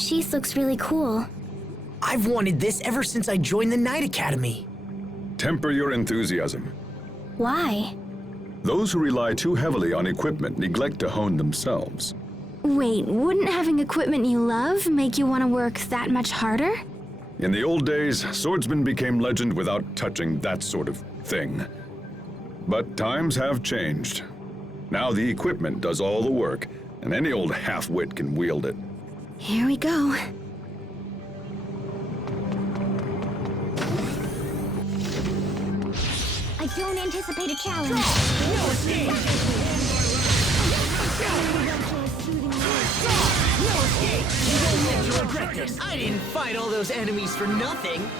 sheath looks really cool. I've wanted this ever since I joined the Knight Academy. Temper your enthusiasm. Why? Those who rely too heavily on equipment neglect to hone themselves. Wait, wouldn't having equipment you love make you want to work that much harder? In the old days, swordsmen became legend without touching that sort of thing. But times have changed. Now the equipment does all the work, and any old half-wit can wield it. Here we go. I don't anticipate a challenge. No escape! No escape! You won't live to regret this! I didn't fight all those enemies for nothing!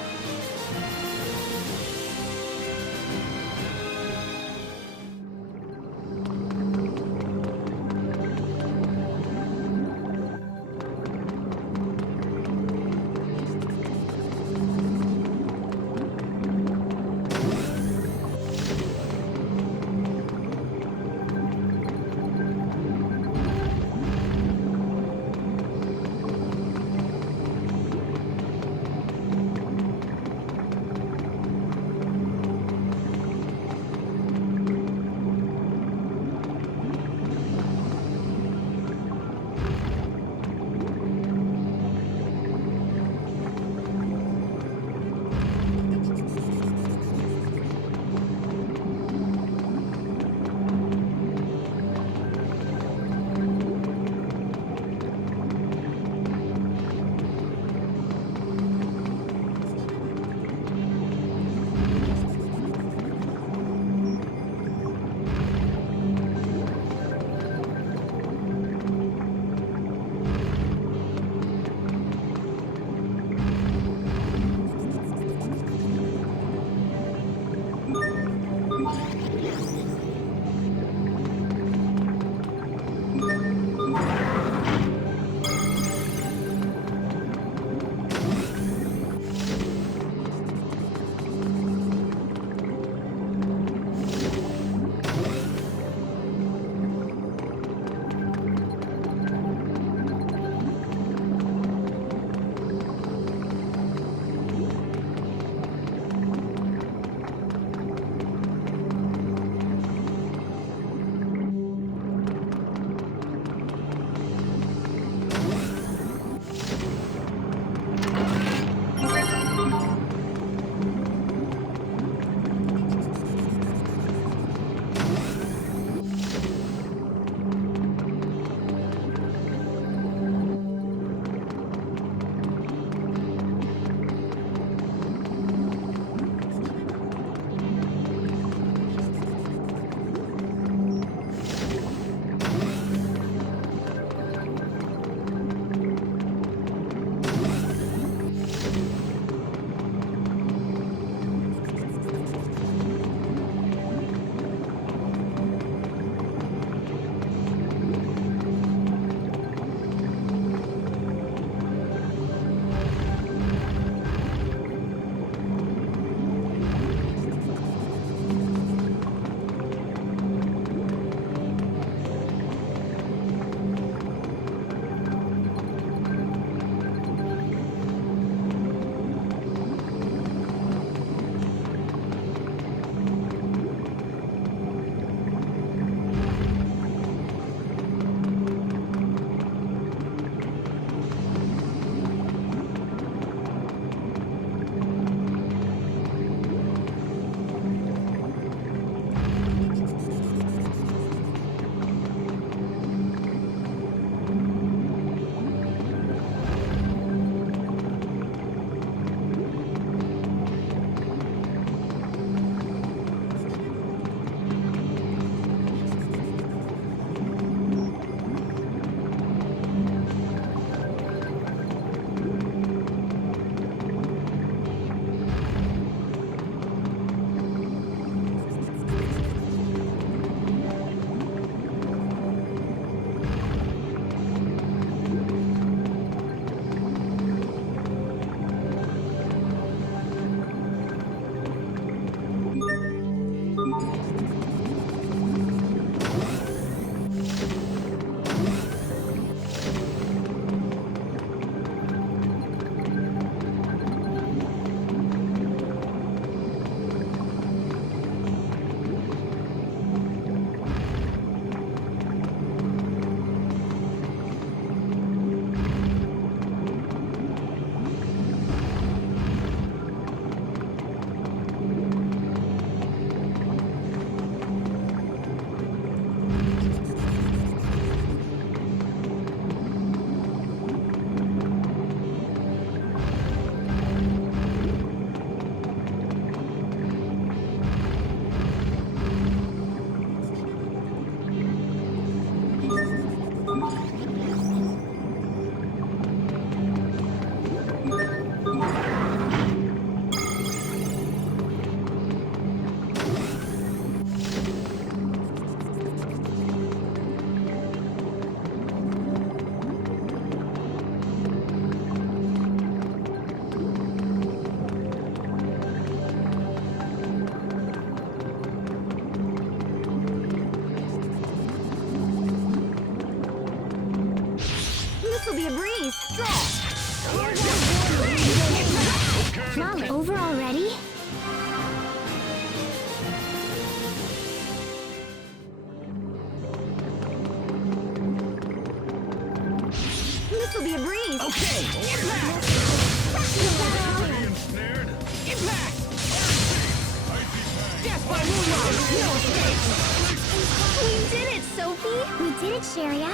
See? We did it, Sharia.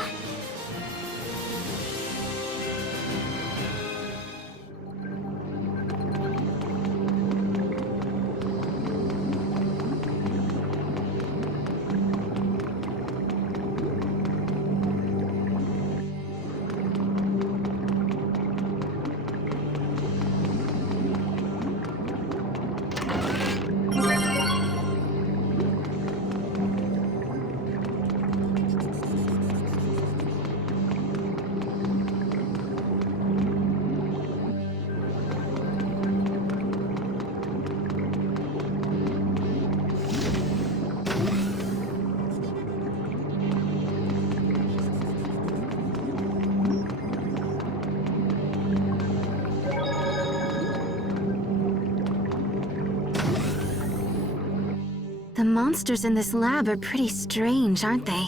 The monsters in this lab are pretty strange, aren't they?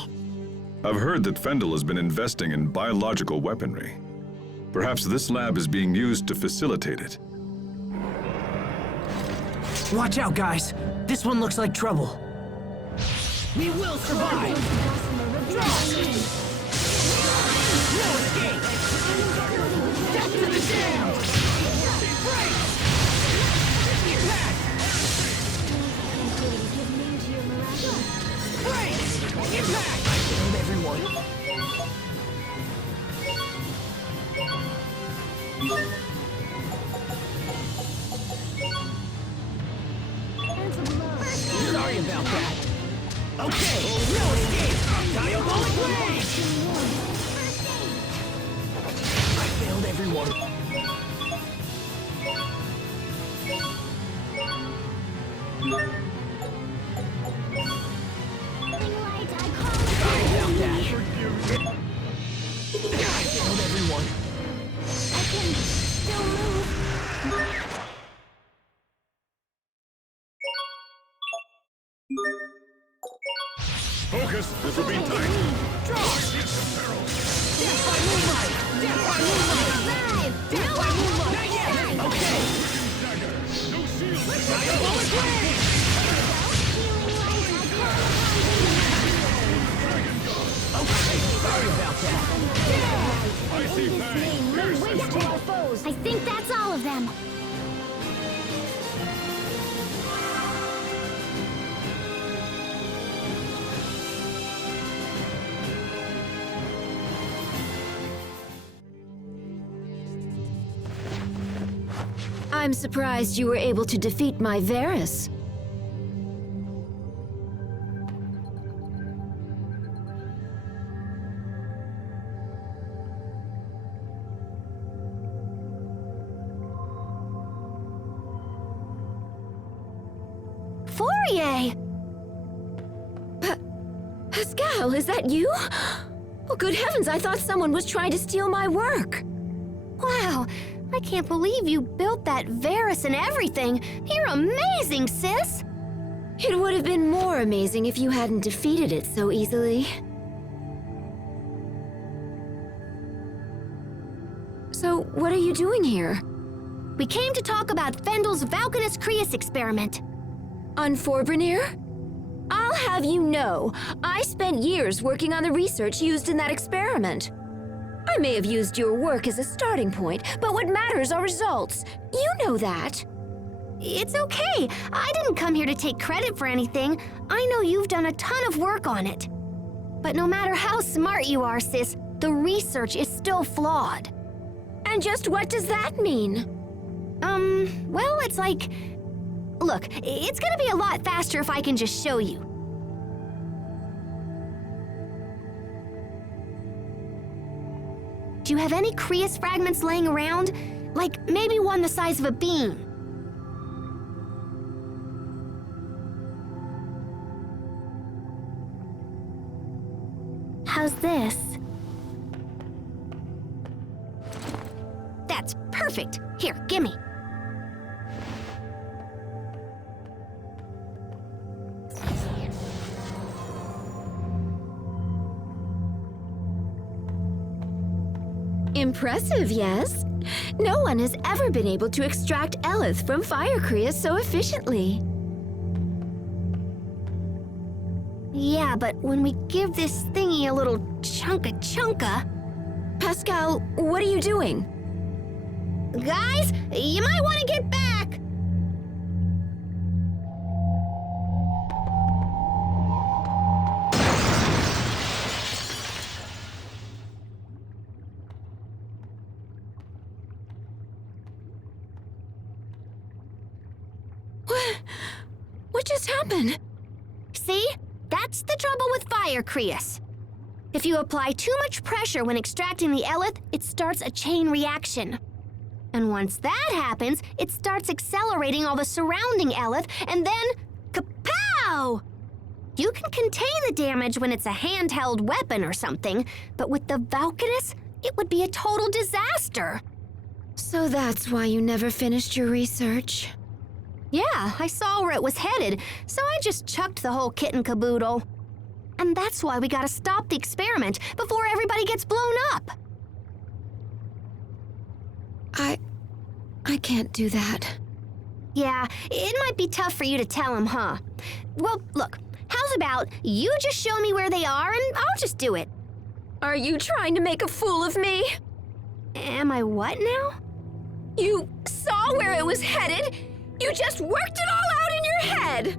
I've heard that Fendel has been investing in biological weaponry. Perhaps this lab is being used to facilitate it. Watch out, guys. This one looks like trouble. We will survive! Draw! No escape! Death to the jam! Break! Impact! Break! Impact! I killed everyone. Sorry about that. Okay, no escape! Diabolic Rage! I failed everyone. Sorry about that. I failed everyone. I can still move. Focus! This will be tight! Draw! Death by moonlight! Death by moonlight! Death by moonlight! Not yet! Okay! Diabolic Rage! Okay, sorry about that. I see Fang! I think that's all of them. I'm surprised you were able to defeat my Varus. Fourier! Pascal, is that you? Oh, good heavens, I thought someone was trying to steal my work. Wow, I can't believe you built that Varus and everything. You're amazing, sis! It would have been more amazing if you hadn't defeated it so easily. So, what are you doing here? We came to talk about Fendel's Valkanus Creus experiment. On Forbrenir? I'll have you know, I spent years working on the research used in that experiment. I may have used your work as a starting point, but what matters are results. You know that. It's okay. I didn't come here to take credit for anything. I know you've done a ton of work on it. But no matter how smart you are, sis, the research is still flawed. And just what does that mean? Well, it's like... Look, it's gonna be a lot faster if I can just show you. Do you have any Creus fragments laying around? Like, maybe one the size of a bean? How's this? That's perfect! Here, gimme. Impressive, yes? No one has ever been able to extract Eleth from Fire Creus so efficiently. Yeah, but when we give this thingy a little chunka... Pascal, what are you doing? Guys, you might want to get back! What just happened? See? That's the trouble with fire, Creus. If you apply too much pressure when extracting the elith, it starts a chain reaction. And once that happens, it starts accelerating all the surrounding elith, and then kapow! You can contain the damage when it's a handheld weapon or something, but with the Valkanus, it would be a total disaster. So that's why you never finished your research. Yeah, I saw where it was headed, so I just chucked the whole kit and caboodle. And that's why we gotta stop the experiment before everybody gets blown up. I can't do that. Yeah, it might be tough for you to tell him, huh? Well, look, how's about you just show me where they are and I'll just do it. Are you trying to make a fool of me? Am I what now? You saw where it was headed? You just worked it all out in your head!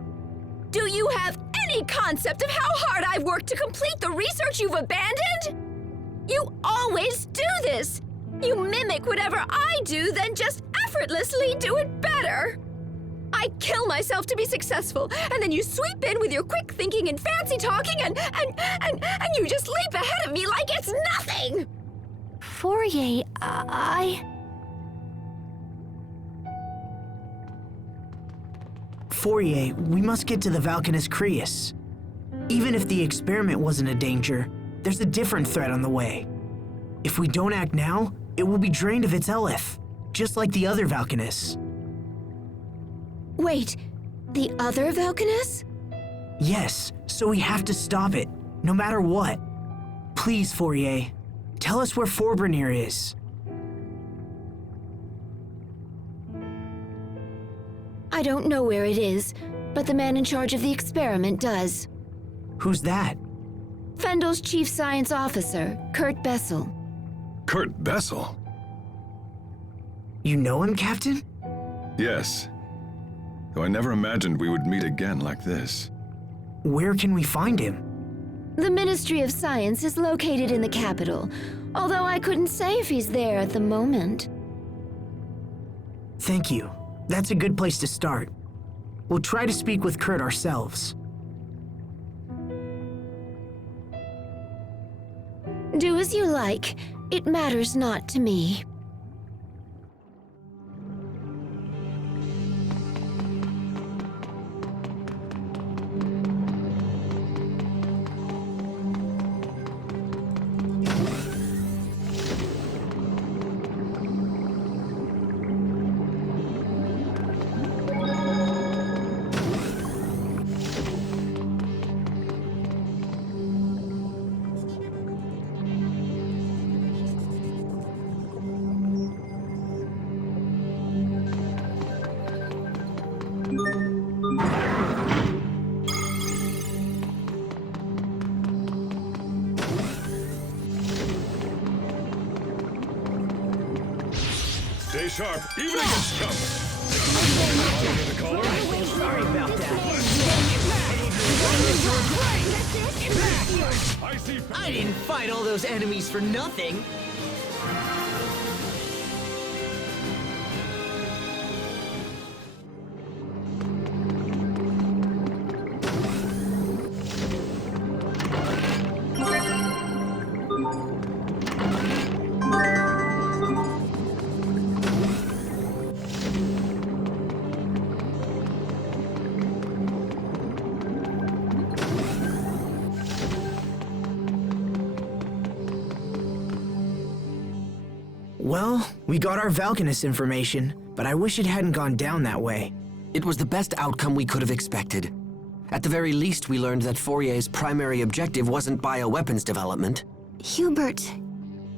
Do you have any concept of how hard I've worked to complete the research you've abandoned? You always do this! You mimic whatever I do, then just effortlessly do it better! I kill myself to be successful, and then you sweep in with your quick thinking and fancy talking, and you just leap ahead of me like it's nothing! Fourier, Fourier, we must get to the Valkanus Creus. Even if the experiment wasn't a danger, there's a different threat on the way. If we don't act now, it will be drained of its elith, just like the other Valkanus. Wait, the other Valkanus? Yes, so we have to stop it, no matter what. Please, Fourier, tell us where Forbrenir is. I don't know where it is, but the man in charge of the experiment does. Who's that? Fendel's chief science officer, Kurt Bessel. Kurt Bessel? You know him, Captain? Yes. Though I never imagined we would meet again like this. Where can we find him? The Ministry of Science is located in the capital, although I couldn't say if he's there at the moment. Thank you. That's a good place to start. We'll try to speak with Kurt ourselves. Do as you like. It matters not to me. Stay sharp, even against chump. Sorry about that. I didn't fight all those enemies for nothing. Well, we got our Valkanus information, but I wish it hadn't gone down that way. It was the best outcome we could have expected. At the very least, we learned that Fourier's primary objective wasn't bioweapons development. Hubert,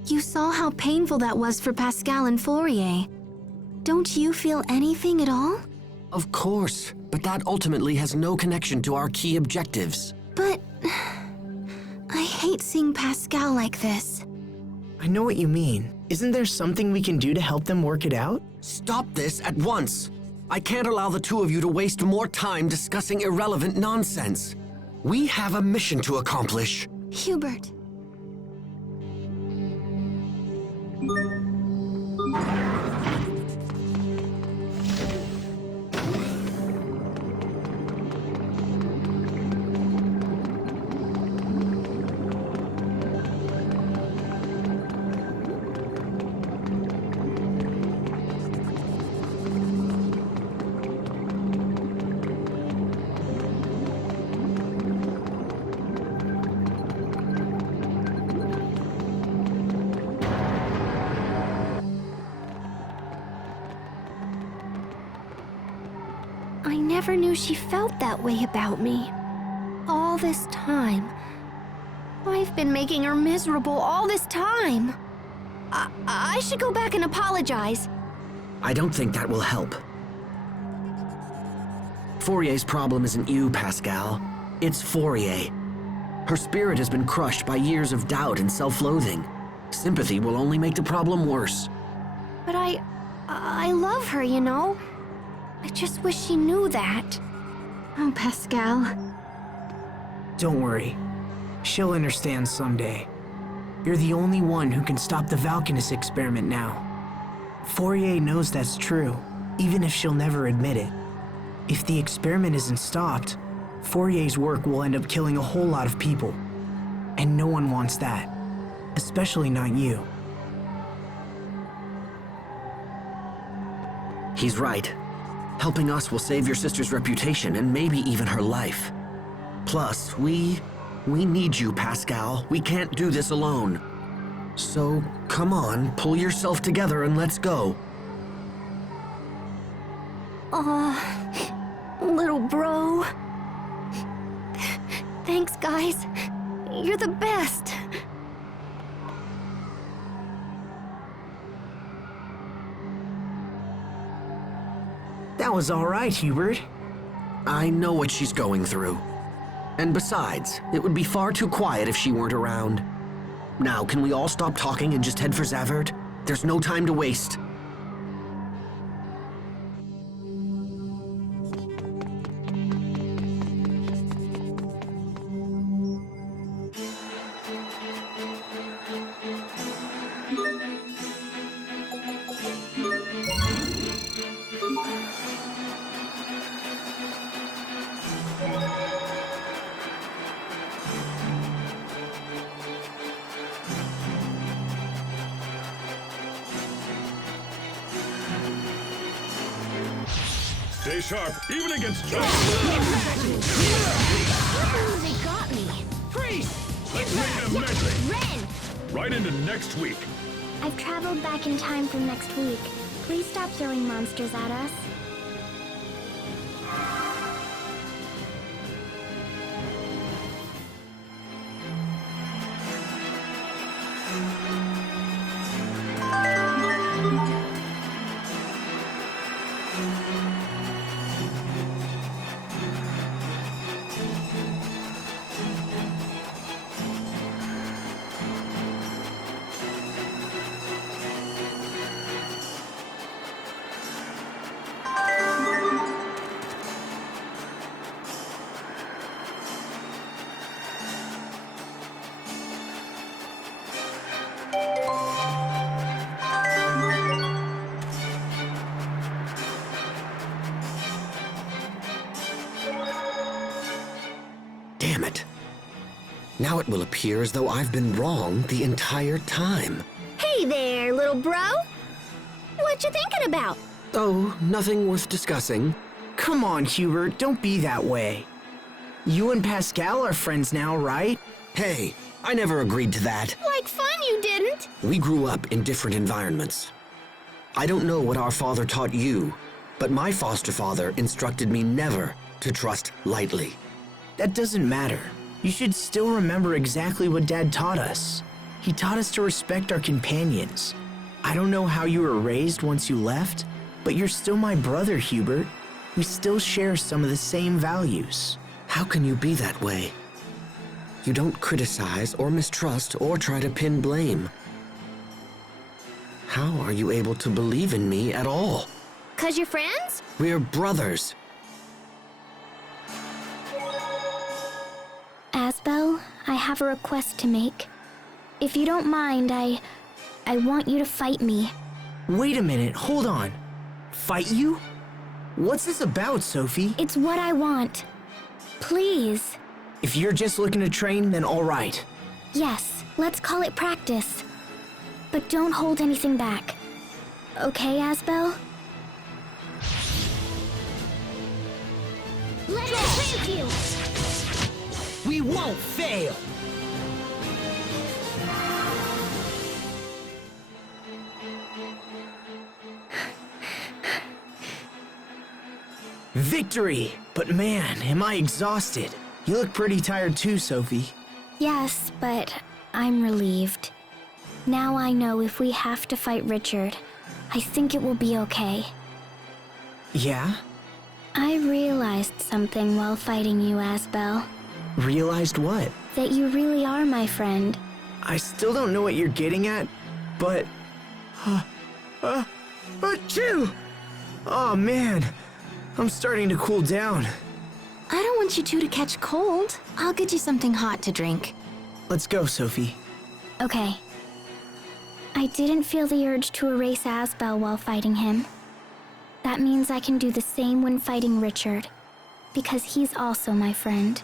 you saw how painful that was for Pascal and Fourier. Don't you feel anything at all? Of course, but that ultimately has no connection to our key objectives. But I hate seeing Pascal like this. I know what you mean. Isn't there something we can do to help them work it out? Stop this at once. I can't allow the two of you to waste more time discussing irrelevant nonsense. We have a mission to accomplish. Hubert. I never knew she felt that way about me. All this time. I've been making her miserable all this time. I should go back and apologize. I don't think that will help. Fourier's problem isn't you, Pascal. It's Fourier. Her spirit has been crushed by years of doubt and self-loathing. Sympathy will only make the problem worse. But I love her, you know? I just wish she knew that. Oh, Pascal. Don't worry. She'll understand someday. You're the only one who can stop the Valkanus experiment now. Fourier knows that's true, even if she'll never admit it. If the experiment isn't stopped, Fourier's work will end up killing a whole lot of people. And no one wants that. Especially not you. He's right. Helping us will save your sister's reputation and maybe even her life. Plus, we need you, Pascal. We can't do this alone. So, come on, pull yourself together and let's go. Little bro. Thanks, guys. You're the best. That was all right, Hubert. I know what she's going through. And besides, it would be far too quiet if she weren't around. Now, can we all stop talking and just head for Zavert? There's no time to waste. Stay sharp, even against giants. They got me. Freeze! Let's make it a measure. Ren! Right into next week. I've traveled back in time for next week. Please stop throwing monsters at us. Damn it. Now it will appear as though I've been wrong the entire time. Hey there, little bro. What you thinking about? Oh, nothing worth discussing. Come on, Hubert, don't be that way. You and Pascal are friends now, right? Hey, I never agreed to that. Like fun you didn't. We grew up in different environments. I don't know what our father taught you, but my foster father instructed me never to trust lightly. That doesn't matter. You should still remember exactly what Dad taught us. He taught us to respect our companions. I don't know how you were raised once you left, but you're still my brother, Hubert. We still share some of the same values. How can you be that way? You don't criticize or mistrust or try to pin blame. How are you able to believe in me at all? 'Cause you're friends? We're brothers. Asbel, I have a request to make. If you don't mind, I want you to fight me. Wait a minute, hold on. Fight you? What's this about, Sophie? It's what I want. Please. If you're just looking to train, then all right. Yes, let's call it practice. But don't hold anything back. Okay, Asbel? Let me thank you! We won't fail! Victory! But man, am I exhausted. You look pretty tired too, Sophie. Yes, but I'm relieved. Now I know if we have to fight Richard, I think it will be okay. Yeah? I realized something while fighting you, Asbel. Realized what? That you really are my friend. I still don't know what you're getting at, but... Achoo! Oh man, I'm starting to cool down. I don't want you two to catch cold. I'll get you something hot to drink. Let's go, Sophie. Okay. I didn't feel the urge to erase Asbel while fighting him. That means I can do the same when fighting Richard, because he's also my friend.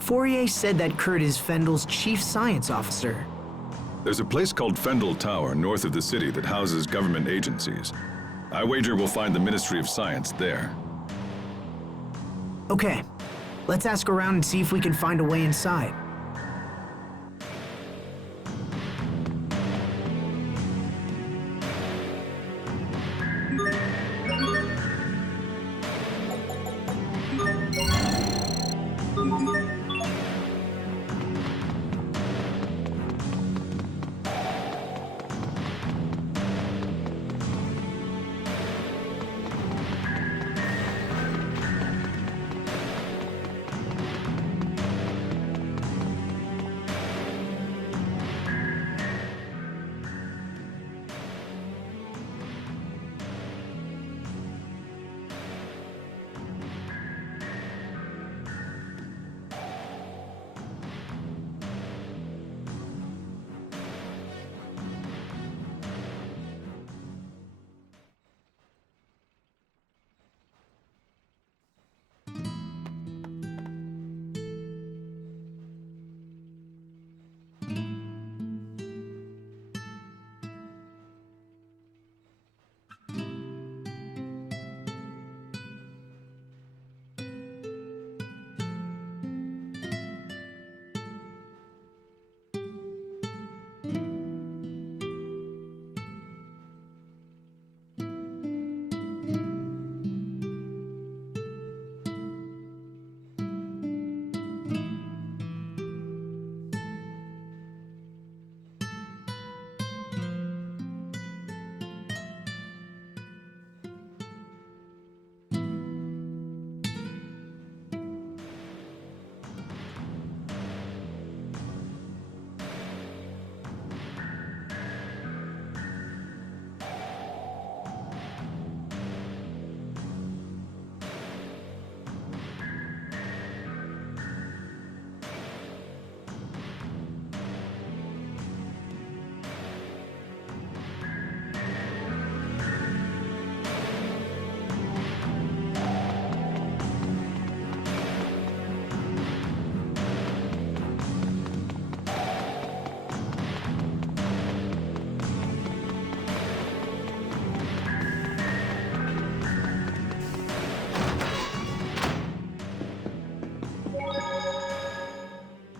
Fourier said that Kurt is Fendel's chief science officer. There's a place called Fendel Tower north of the city that houses government agencies. I wager we'll find the Ministry of Science there. Okay, let's ask around and see if we can find a way inside.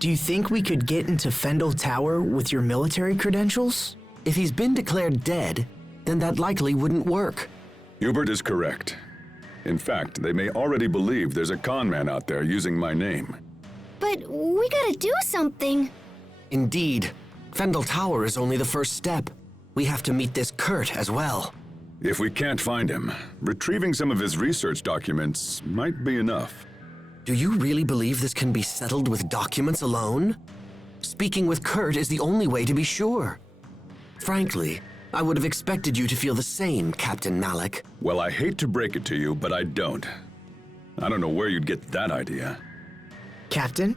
Do you think we could get into Fendel Tower with your military credentials? If he's been declared dead, then that likely wouldn't work. Hubert is correct. In fact, they may already believe there's a con man out there using my name. But we gotta do something. Indeed. Fendel Tower is only the first step. We have to meet this Kurt as well. If we can't find him, retrieving some of his research documents might be enough. Do you really believe this can be settled with documents alone? Speaking with Kurt is the only way to be sure. Frankly, I would have expected you to feel the same, Captain Malik. Well, I hate to break it to you, but I don't. I don't know where you'd get that idea. Captain?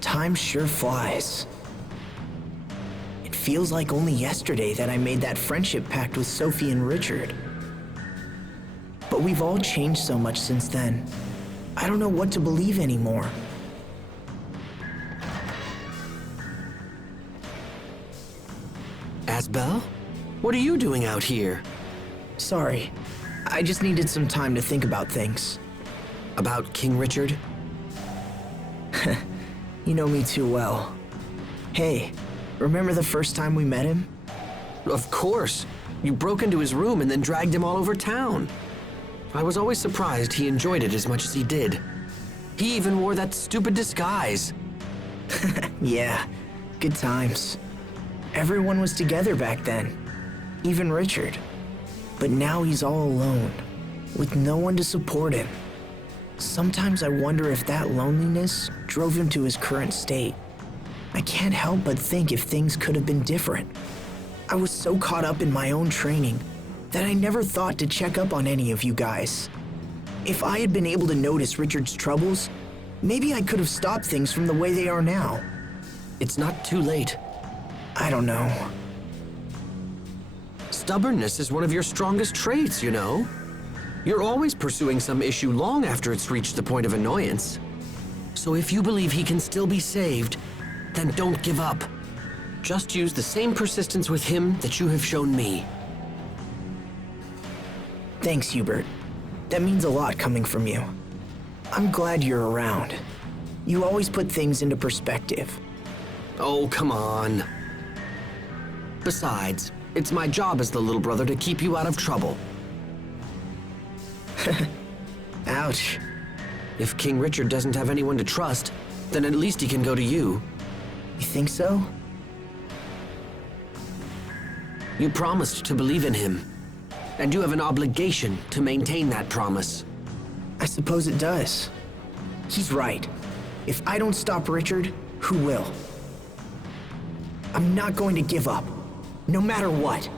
Time sure flies. It feels like only yesterday that I made that friendship pact with Sophie and Richard. But we've all changed so much since then. I don't know what to believe anymore. Asbel? What are you doing out here? Sorry. I just needed some time to think about things. About King Richard? You know me too well. Hey, remember the first time we met him? Of course. You broke into his room and then dragged him all over town. I was always surprised he enjoyed it as much as he did. He even wore that stupid disguise. Yeah, good times. Everyone was together back then, even Richard. But now he's all alone, with no one to support him. Sometimes I wonder if that loneliness drove him to his current state. I can't help but think if things could have been different. I was so caught up in my own training that I never thought to check up on any of you guys. If I had been able to notice Richard's troubles, maybe I could have stopped things from the way they are now. It's not too late. I don't know. Stubbornness is one of your strongest traits, you know. You're always pursuing some issue long after it's reached the point of annoyance. So if you believe he can still be saved, then don't give up. Just use the same persistence with him that you have shown me. Thanks, Hubert. That means a lot coming from you. I'm glad you're around. You always put things into perspective. Oh, come on. Besides, it's my job as the little brother to keep you out of trouble. Ouch. If King Richard doesn't have anyone to trust, then at least he can go to you. You think so? You promised to believe in him, and you have an obligation to maintain that promise. I suppose it does. He's right. If I don't stop Richard, who will? I'm not going to give up, no matter what.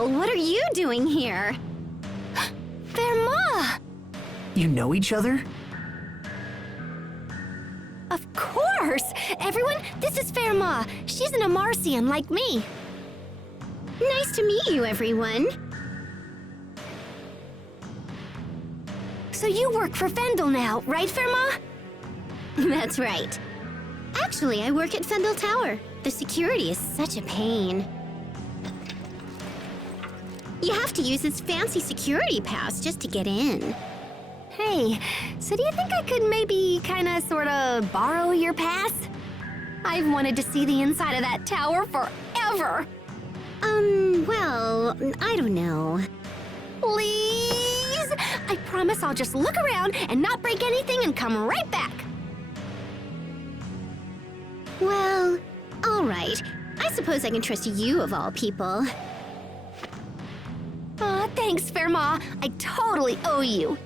Fendel, what are you doing here? Verma! You know each other? Of course! Everyone, this is Verma. She's an Amarcian like me. Nice to meet you, everyone. So you work for Fendel now, right, Verma? That's right. Actually, I work at Fendel Tower. The security is such a pain. You have to use this fancy security pass just to get in. Hey, so do you think I could maybe kinda sorta borrow your pass? I've wanted to see the inside of that tower forever. Well, I don't know. Please? I promise I'll just look around and not break anything and come right back. Well, all right. I suppose I can trust you of all people. Aw, thanks, Verma. I totally owe you.